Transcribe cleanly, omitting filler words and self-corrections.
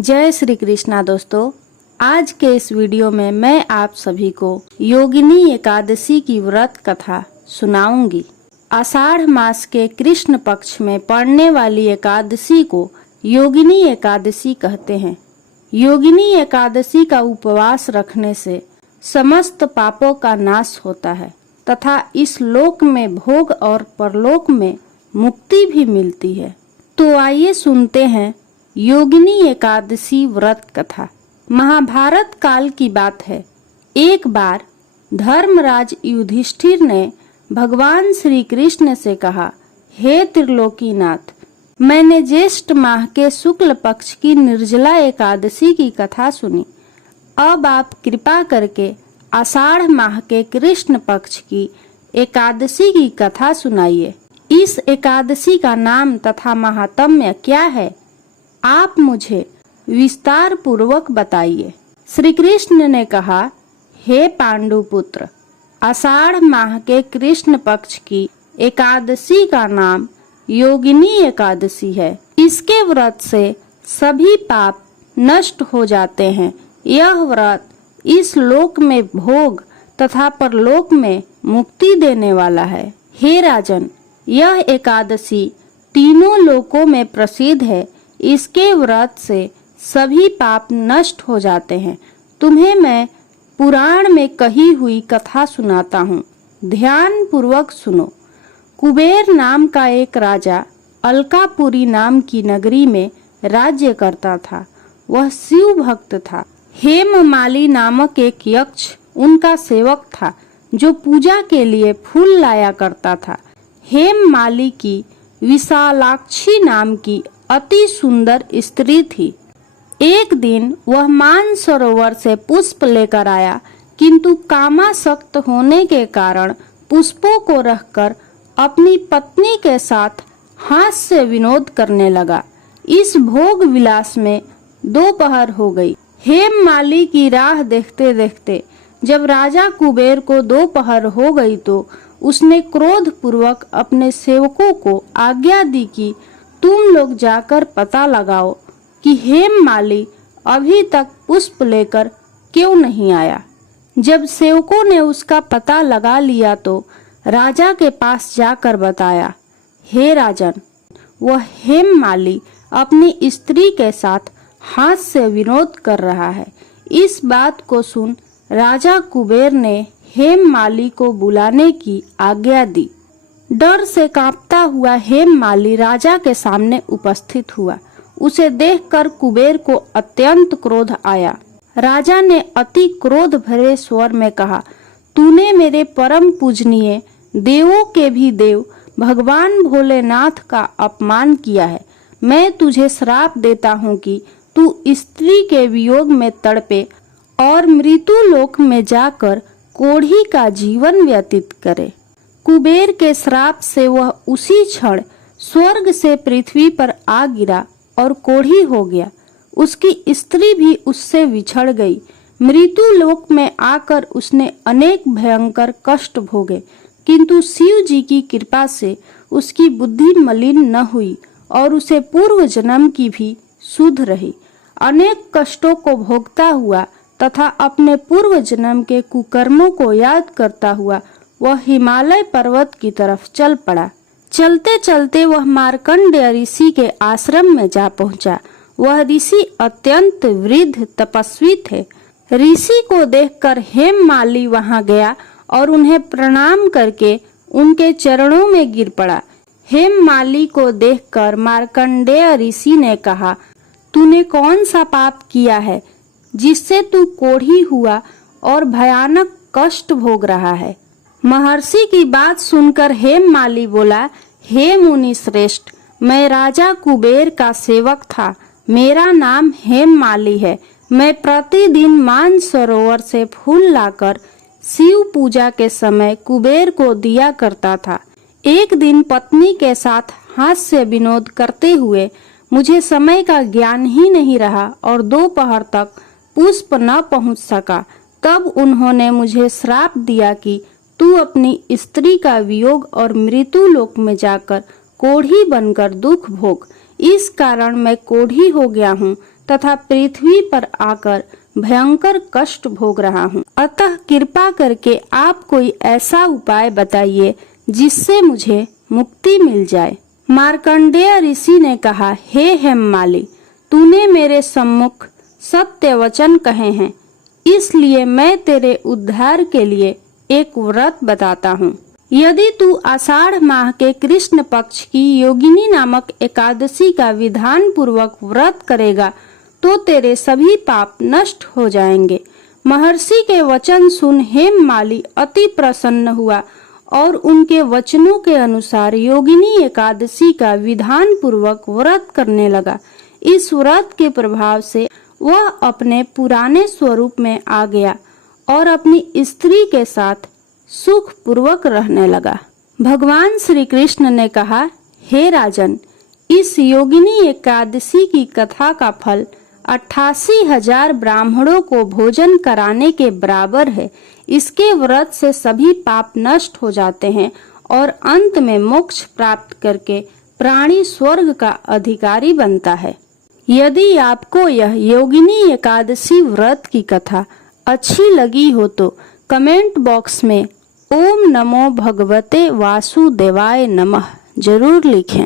जय श्री कृष्णा दोस्तों। आज के इस वीडियो में मैं आप सभी को योगिनी एकादशी की व्रत कथा सुनाऊंगी। आषाढ़ मास के कृष्ण पक्ष में पड़ने वाली एकादशी को योगिनी एकादशी कहते हैं। योगिनी एकादशी का उपवास रखने से समस्त पापों का नाश होता है तथा इस लोक में भोग और परलोक में मुक्ति भी मिलती है। तो आइए सुनते हैं योगिनी एकादशी व्रत कथा। महाभारत काल की बात है। एक बार धर्मराज युधिष्ठिर ने भगवान श्री कृष्ण से कहा, हे त्रिलोकीनाथ, मैंने ज्येष्ठ माह के शुक्ल पक्ष की निर्जला एकादशी की कथा सुनी। अब आप कृपा करके आषाढ़ माह के कृष्ण पक्ष की एकादशी की कथा सुनाइए। इस एकादशी का नाम तथा महात्म्य क्या है, आप मुझे विस्तार पूर्वक बताइए। श्री कृष्ण ने कहा, हे पांडुपुत्र, आषाढ़ माह के कृष्ण पक्ष की एकादशी का नाम योगिनी एकादशी है। इसके व्रत से सभी पाप नष्ट हो जाते हैं। यह व्रत इस लोक में भोग तथा परलोक में मुक्ति देने वाला है। हे राजन, यह एकादशी तीनों लोकों में प्रसिद्ध है। इसके व्रत से सभी पाप नष्ट हो जाते हैं। तुम्हें मैं पुराण में कही हुई कथा सुनाता हूँ, ध्यान पूर्वक सुनो। कुबेर नाम का एक राजा अलकापुरी नाम की नगरी में राज्य करता था। वह शिव भक्त था। हेममाली नामक एक यक्ष उनका सेवक था जो पूजा के लिए फूल लाया करता था। हेममाली की विशालाक्षी नाम की अति सुंदर स्त्री थी। एक दिन वह मानसरोवर से पुष्प लेकर आया, किंतु कामासक्त होने के कारण पुष्पों को रखकर अपनी पत्नी के साथ हास्य विनोद करने लगा। इस भोग विलास में दोपहर हो गई। हेममाली की राह देखते देखते जब राजा कुबेर को दोपहर हो गई तो उसने क्रोध पूर्वक अपने सेवकों को आज्ञा दी कि तुम लोग जाकर पता लगाओ कि हेममाली अभी तक पुष्प लेकर क्यों नहीं आया। जब सेवकों ने उसका पता लगा लिया तो राजा के पास जाकर बताया, हे राजन, वह हेममाली अपनी स्त्री के साथ हास्य विनोद कर रहा है। इस बात को सुन राजा कुबेर ने हेममाली को बुलाने की आज्ञा दी। डर से कांपता हुआ हेममाली राजा के सामने उपस्थित हुआ। उसे देखकर कुबेर को अत्यंत क्रोध आया। राजा ने अति क्रोध भरे स्वर में कहा, तूने मेरे परम पूजनीय देवों के भी देव भगवान भोलेनाथ का अपमान किया है। मैं तुझे श्राप देता हूँ कि तू स्त्री के वियोग में तड़पे और मृत्यु लोक में जाकर कोढ़ी का जीवन व्यतीत करे। कुबेर के श्राप से वह उसी क्षण स्वर्ग से पृथ्वी पर आ गिरा और कोढ़ी हो गया। उसकी स्त्री भी उससे विछड़ गई। मृत्यु लोक में आकर उसने अनेक भयंकर कष्ट भोगे, किंतु शिव जी की कृपा से उसकी बुद्धि मलिन न हुई और उसे पूर्व जन्म की भी सुध रही। अनेक कष्टों को भोगता हुआ तथा अपने पूर्व जन्म के कुकर्मों को याद करता हुआ वह हिमालय पर्वत की तरफ चल पड़ा। चलते चलते वह मार्कंडेय ऋषि के आश्रम में जा पहुंचा। वह ऋषि अत्यंत वृद्ध तपस्वी थे। ऋषि को देखकर हेममाली वहां गया और उन्हें प्रणाम करके उनके चरणों में गिर पड़ा। हेममाली को देखकर मार्कंडेय ऋषि ने कहा, तूने कौन सा पाप किया है जिससे तू कोढ़ी हुआ और भयानक कष्ट भोग रहा है। महर्षि की बात सुनकर हेममाली बोला, हे मुनि श्रेष्ठ, मैं राजा कुबेर का सेवक था। मेरा नाम हेममाली है। मैं प्रतिदिन मानसरोवर से फूल लाकर शिव पूजा के समय कुबेर को दिया करता था। एक दिन पत्नी के साथ हास्य विनोद करते हुए मुझे समय का ज्ञान ही नहीं रहा और दोपहर तक पुष्प न पहुंच सका। तब उन्होंने मुझे श्राप दिया कि तू अपनी स्त्री का वियोग और मृत्यु लोक में जाकर कोढ़ी बनकर दुख भोग। इस कारण मैं कोढ़ी हो गया हूँ तथा पृथ्वी पर आकर भयंकर कष्ट भोग रहा हूँ। अतः कृपा करके आप कोई ऐसा उपाय बताइए जिससे मुझे मुक्ति मिल जाए। मार्कंडेय ऋषि ने कहा, हे हेममाली, तूने मेरे सम्मुख सत्य वचन कहे हैं, इसलिए मैं तेरे उद्धार के लिए एक व्रत बताता हूँ। यदि तू आषाढ़ माह के कृष्ण पक्ष की योगिनी नामक एकादशी का विधान पूर्वक व्रत करेगा तो तेरे सभी पाप नष्ट हो जाएंगे। महर्षि के वचन सुन हेममाली अति प्रसन्न हुआ और उनके वचनों के अनुसार योगिनी एकादशी का विधान पूर्वक व्रत करने लगा। इस व्रत के प्रभाव से वह अपने पुराने स्वरूप में आ गया और अपनी स्त्री के साथ सुख पूर्वक रहने लगा। भगवान श्री कृष्ण ने कहा, हे राजन, इस योगिनी एकादशी की कथा का फल 88,000 ब्राह्मणों को भोजन कराने के बराबर है। इसके व्रत से सभी पाप नष्ट हो जाते हैं और अंत में मोक्ष प्राप्त करके प्राणी स्वर्ग का अधिकारी बनता है। यदि आपको यह योगिनी एकादशी व्रत की कथा अच्छी लगी हो तो कमेंट बॉक्स में ओम नमो भगवते वासुदेवाय नमः जरूर लिखें।